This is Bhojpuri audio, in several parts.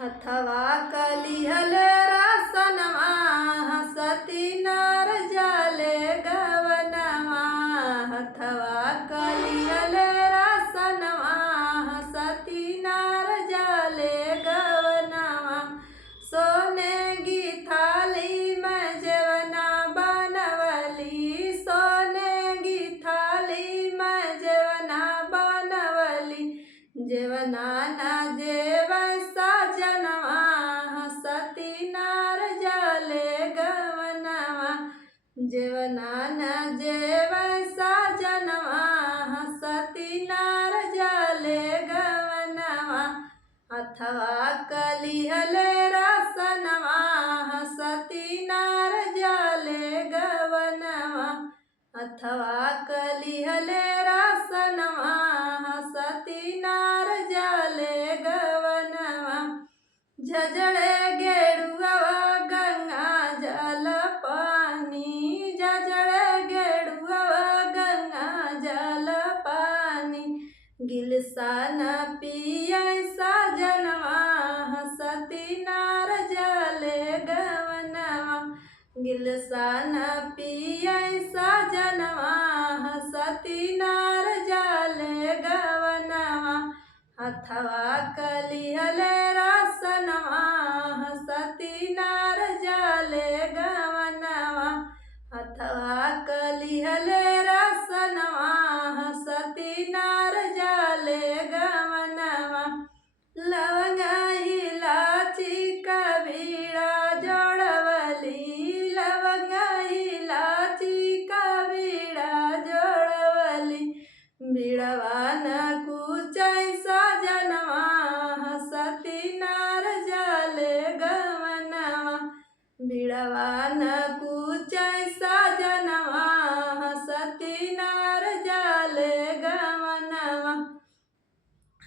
हथवा कलिहले रसनवा हसती नार जाले गवनवा। हथवा कलिहले रसनवा हसती नार जाले गवनवा। सोने की थाली में जेवना बनवली। सोने की थाली में जेवना बनवली। जेवना ना जेव साजनवा हसती नार जाले गवनवा। जेवना ना जेव साजनवा हसती नार जाले गवनवा। हथवा कलिहले रसनवा हसती नार जाले गवनवा। हथवा कलिहले रसनवा हसती नार जाले गवनवा। झजड़े गेरुआ गंगा जल पानी। झजड़े गेरुआ गंगा जल पानी। गिलसान पिया साजनवा हसती नार जाले गवनवा। गिलसान पिया साजनवा हसती नार जाले गवनवा। हथवा कलिहले रसनवा हसती नार जाले गवनवा। हथवा कलिहले रसनवा हसती नार जाले गवनवा। लवंगा इलाची कबीरा जोड़वली। लवंगा इलाची कबीरा जोड़वली। बिड़वा न कुचै साजनवा हसती नार जाले गवनवा। बिड़वा न कुचै साजनवा हसती नार जाले गवनवा।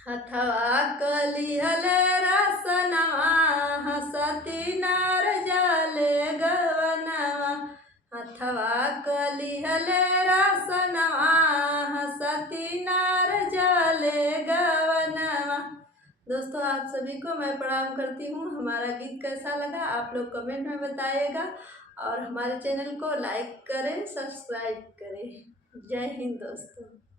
हथवा कलिहले रसनवा हसती नार जाले गवनवा। हथवा कलिहले रसनवा हसती नार जाले गवनवा। दोस्तों, आप सभी को मैं प्रणाम करती हूँ। हमारा गीत कैसा लगा आप लोग कमेंट में बताइएगा और हमारे चैनल को लाइक करें, सब्सक्राइब करें। जय हिंद दोस्तों।